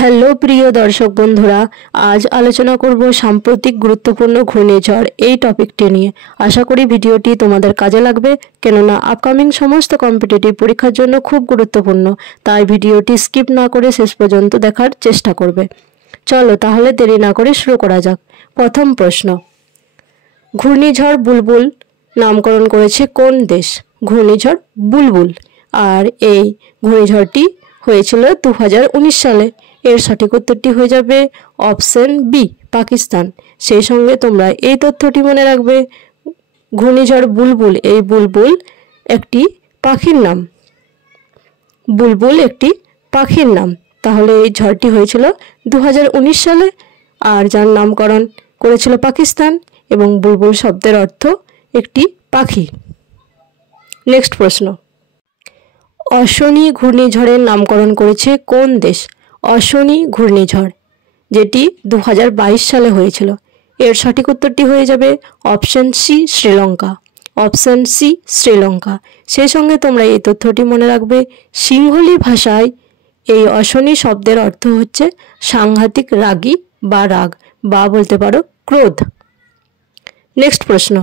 Hello প্রিয় দর্শক বন্ধুরা, আজ আলোচনা করব সাম্প্রতিক গুরুত্বপূর্ণ ঘূর্ণিঝড় এই টপিকটি নিয়ে। আশা করি ভিডিওটি তোমাদের কাজে লাগবে, কেননা আপকামিং সমস্ত কম্পিটিটিভ পরীক্ষার জন্য খুব গুরুত্বপূর্ণ। তাই ভিডিওটি স্কিপ না করে শেষ পর্যন্ত দেখার চেষ্টা করবে। চলো তাহলে দেরি না করে শুরু করা যাক। প্রথম প্রশ্ন, ঘূর্ণিঝড় বুলবুল নামকরণ করেছে কোন দেশ? ঘূর্ণিঝড় বুলবুল। আর এই ঘূর্ণিঝড়টি হয়েছিল 2019 সালে। এর সঠিক উত্তরটি হয়ে যাবে অপশন বি, পাকিস্তান। সেই সঙ্গে তোমরা এই তথ্যটি মনে রাখবে, ঘূর্ণিঝড় বুলবুল, এই বুলবুল একটি পাখির নাম। বুলবুল একটি পাখির নাম। তাহলে এই ঝড়টি হয়েছিল 2019 সালে, আর যার নামকরণ করেছিল পাকিস্তান, এবং বুলবুল শব্দের অর্থ একটি পাখি। নেক্সট প্রশ্ন, অশ্বনী ঘূর্ণিঝড়ের নামকরণ করেছে কোন দেশ? অশ্বনী ঘূর্ণিঝড়, যেটি 2022 সালে হয়েছিল। এর সঠিক উত্তরটি হয়ে যাবে option C, Sri Lanka. Option C, Sri Lanka. সেই সঙ্গে তোমরা এই তথ্যটি মনে রাখবে, সিংহলি ভাষায় এই অশ্বনী শব্দের অর্থ হচ্ছে সাংঘাতিক রাগী বা রাগ, বা বলতে পারো ক্রোধ। নেক্সট প্রশ্ন,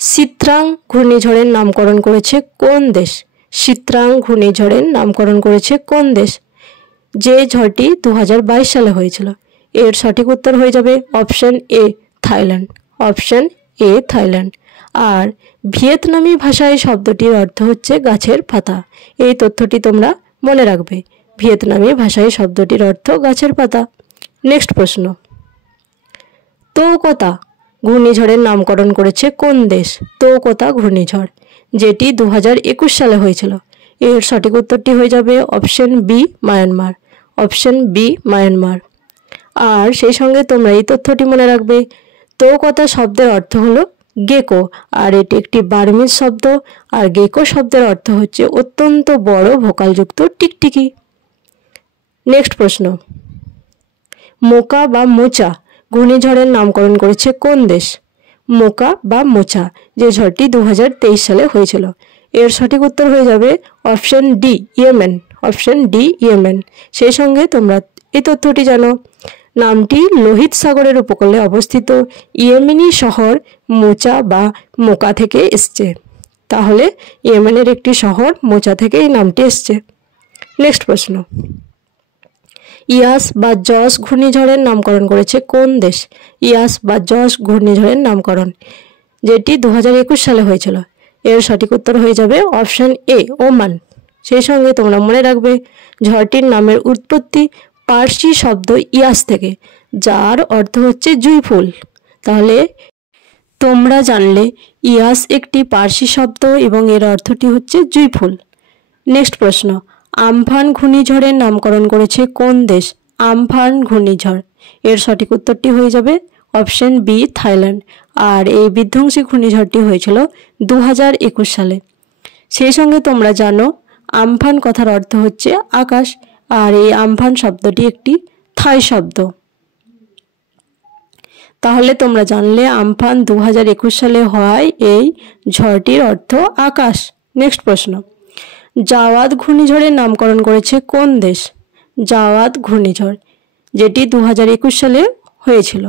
সিত্রাং ঘূর্ণিঝড়ের নামকরণ করেছে কোন দেশ? সিত্রাং ঘূর্ণিঝড়ের নামকরণ করেছে কোন দেশ? যে ঝড়টি 2022 সালে হয়েছিল। এর সঠিক উত্তর হয়ে যাবে option A, Thailand. Option A, Thailand. আর ভিয়েতনামি ভাষায় শব্দটির অর্থ হচ্ছে গাছের পাতা। এই তথ্যটি তোমরা মনে রাখবে, ভিয়েতনামি ভাষায় শব্দটির অর্থ গাছের পাতা। নেক্সট প্রশ্ন, তৌকতা ঘূর্ণিঝড়ের নামকরণ করেছে কোন দেশ? তৌকতা ঘূর্ণিঝড়, যেটি 2021 সালে হয়েছিল। এর সঠিক উত্তরটি হয়ে যাবে option B, Myanmar. Option B, Myanmar. আর সেই সঙ্গে তোমরা এই তথ্যটি মনে রাখবে, তৌকতা শব্দের অর্থ হলো গেকো, আর এটি একটি বার্মিজ শব্দ। আর গেকো শব্দের অর্থ হচ্ছে অত্যন্ত বড় ভোকালযুক্ত টিকটিকি। নেক্সট প্রশ্ন, মোকা বা মোচা ঘূর্ণিঝড়ের নামকরণ করেছে কোন দেশ? মোকা বা মোচা, যে ঝড়টি 2023 সালে হয়েছিল। এর সঠিক উত্তর হয়ে যাবে option D, Yemen. Option D, Yemen. সেই সঙ্গে তোমরা এই তথ্যটি জানো, নামটি লোহিত সাগরের উপকূলে অবস্থিত ইয়েমেনি শহর মোচা বা মোকা থেকে এসছে। তাহলে ইয়েমেনের একটি শহর মোচা থেকে এই নামটি এসছে। নেক্সট প্রশ্ন, ইয়াস বা জস ঘূর্ণিঝড়ের নামকরণ করেছে কোন দেশ? ইয়াস বা জস ঘূর্ণিঝড়ের নামকরণ, যেটি 2021 সালে হয়েছিল। এর সঠিক উত্তর হয়ে যাবে অপশন এ, ওমান। সেই সঙ্গে তোমরা মনে রাখবে, ঝড়টির নামের উৎপত্তি পার্সি শব্দ ইয়াস থেকে, যার অর্থ হচ্ছে জুঁই ফুল। তাহলে তোমরা জানলে ইয়াস একটি পার্সি শব্দ এবং এর অর্থটি হচ্ছে জুঁই ফুল। নেক্সট প্রশ্ন, আমফান ঘূর্ণিঝড়ের নামকরণ করেছে কোন দেশ? আমফান ঘূর্ণিঝড়, এর সঠিক উত্তরটি হয়ে যাবে অপশন বি, থাইল্যান্ড। আর এই বিধ্বংসী ঘূর্ণিঝড়টি হয়েছিল 2021 সালে। সেই সঙ্গে তোমরা জানো, আমফান কথার অর্থ হচ্ছে আকাশ, আর এই আমফান শব্দটি একটি থাই শব্দ। তাহলে তোমরা জানলে আমফান 2021 সালে হওয়ায় এই ঝড়টির অর্থ আকাশ। নেক্সট প্রশ্ন, জাওয়াদ ঘূর্ণিঝড়ের নামকরণ করেছে কোন দেশ? জাওয়াদ ঘূর্ণিঝড়, যেটি 2021 সালে হয়েছিল।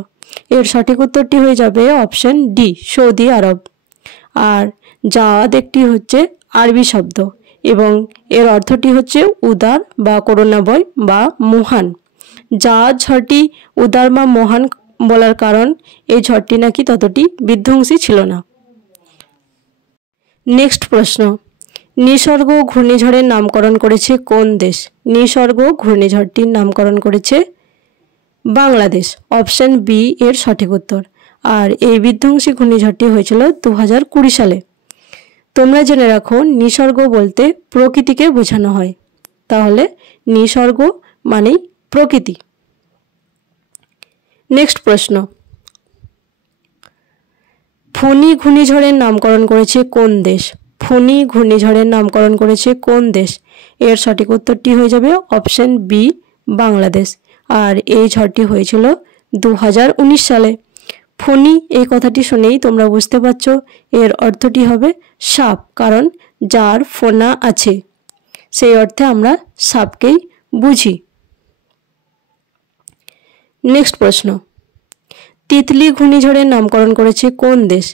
এর সঠিক উত্তরটি হয়ে যাবে অপশন ডি, সৌদি আরব। আর জাওয়াদ একটি হচ্ছে আরবি শব্দ, এবং এর অর্থটি হচ্ছে উদার বা করুণাময় বা মহান। জাওয়াদ ঝড়টি উদার বা মহান বলার কারণ, এই ঝড়টি নাকি ততটি বিধ্বংসী ছিল না। নেক্সট প্রশ্ন, নিসর্গ ঘূর্ণিঝড়ের নামকরণ করেছে কোন দেশ? নিসর্গ ঘূর্ণিঝড়টির নামকরণ করেছে বাংলাদেশ। অপশন বি এর সঠিক উত্তর। আর এই বিধ্বংসী ঘূর্ণিঝড়টি হয়েছিল 2020 সালে। তোমরা জেনে রাখো, নিসর্গ বলতে প্রকৃতিকে বোঝানো হয়। তাহলে নিসর্গ মানেই প্রকৃতি। নেক্সট প্রশ্ন, ফণী ঘূর্ণিঝড়ের নামকরণ করেছে কোন দেশ? ফণী ঘূর্ণিঝড়ের নামকরণ করেছে কোন দেশ? এর সঠিক উত্তরটি হয়ে যাবে অপশন বি, বাংলাদেশ। আর এই ঝড়টি হয়েছিল 2019 সালে। ফণী এই কথাটি শুনেই তোমরা বুঝতে পারছো এর অর্থটি হবে সাপ, কারণ যার ফণা আছে, সেই অর্থে আমরা সাপকেই বুঝি। নেক্সট প্রশ্ন, তিতলি ঘূর্ণিঝড়ের নামকরণ করেছে কোন দেশ?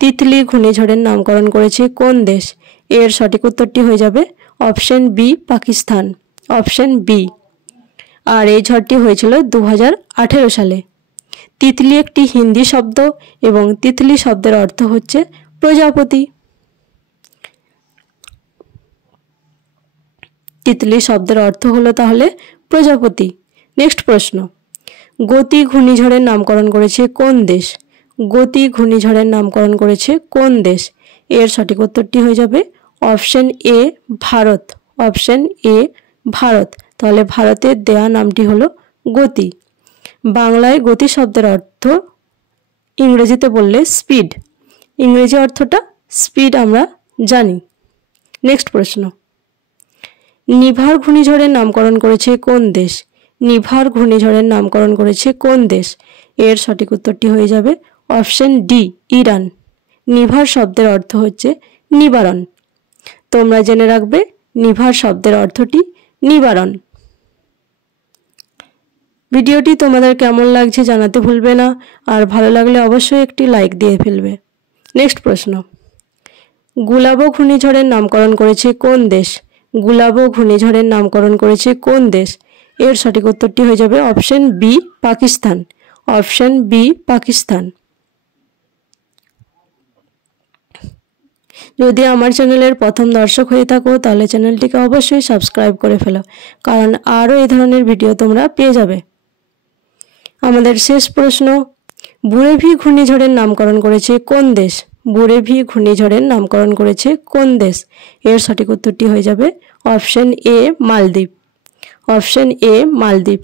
তিতলি ঘূর্ণিঝড়ের নামকরণ করেছে কোন দেশ? এর সঠিক উত্তরটি হয়ে যাবে option B, Pakistan. Option B. আর এই ঝড়টি হয়েছিল 2018 সালে। তিতলি একটি হিন্দি শব্দ এবং তিতলি শব্দের অর্থ হচ্ছে প্রজাপতি। তিতলি শব্দের অর্থ হলো তাহলে প্রজাপতি। নেক্সট প্রশ্ন, গতি ঘূর্ণিঝড়ের নামকরণ করেছে কোন দেশ? গতি ঘূর্ণিঝড়ের নামকরণ করেছে কোন দেশ? এর সঠিক উত্তরটি হয়ে যাবে option A, Bharat. Option A, Bharat. তাহলে ভারতের দেয়া নামটি হলো গতি। বাংলায় গতি শব্দের অর্থ ইংরেজিতে বললে স্পিড। ইংরেজি অর্থটা স্পিড আমরা জানি। নেক্সট প্রশ্ন, নিভার ঘূর্ণিঝড়ের নামকরণ করেছে কোন দেশ? নিভার ঘূর্ণিঝড়ের নামকরণ করেছে কোন দেশ? এর সঠিক উত্তরটি হয়ে যাবে অপশন ডি, ইরান। নিভার শব্দের অর্থ হচ্ছে নিবারণ। তোমরা জেনে রাখবে নিভার শব্দের অর্থটি নিবারণ। ভিডিওটি তোমাদের কেমন লাগছে জানাতে ভুলবে না, আর ভালো লাগলে অবশ্যই একটি লাইক দিয়ে ফেলবে। নেক্সট প্রশ্ন, গুলাবো ঘূর্ণিঝড়ের নামকরণ করেছে কোন দেশ? গুলাবো ঘূর্ণিঝড়ের নামকরণ করেছে কোন দেশ? এর সঠিক উত্তরটি হয়ে যাবে option B, Pakistan. Option B, Pakistan. যদি আমার চ্যানেলের প্রথম দর্শক হয়ে থাকো তাহলে চ্যানেলটিকে অবশ্যই সাবস্ক্রাইব করে ফেলো, কারণ আরও এই ধরনের ভিডিও তোমরা পেয়ে যাবে। আমাদের শেষ প্রশ্ন, বুরেভি ঘূর্ণিঝড়ের নামকরণ করেছে কোন দেশ? বুরেভি ঘূর্ণিঝড়ের নামকরণ করেছে কোন দেশ? এর সঠিক উত্তরটি হয়ে যাবে অপশন এ, মালদ্বীপ। অপশন এ, মালদ্বীপ।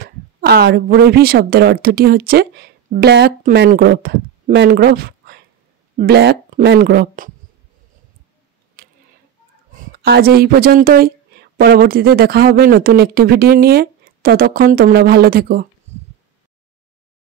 আর বুরেভি শব্দের অর্থটি হচ্ছে black mangrove. Mangrove, black mangrove. আজ এই পর্যন্তই। পরবর্তীতে দেখা হবে নতুন একটি ভিডিও নিয়ে। ততক্ষণ তোমরা ভালো থেকো।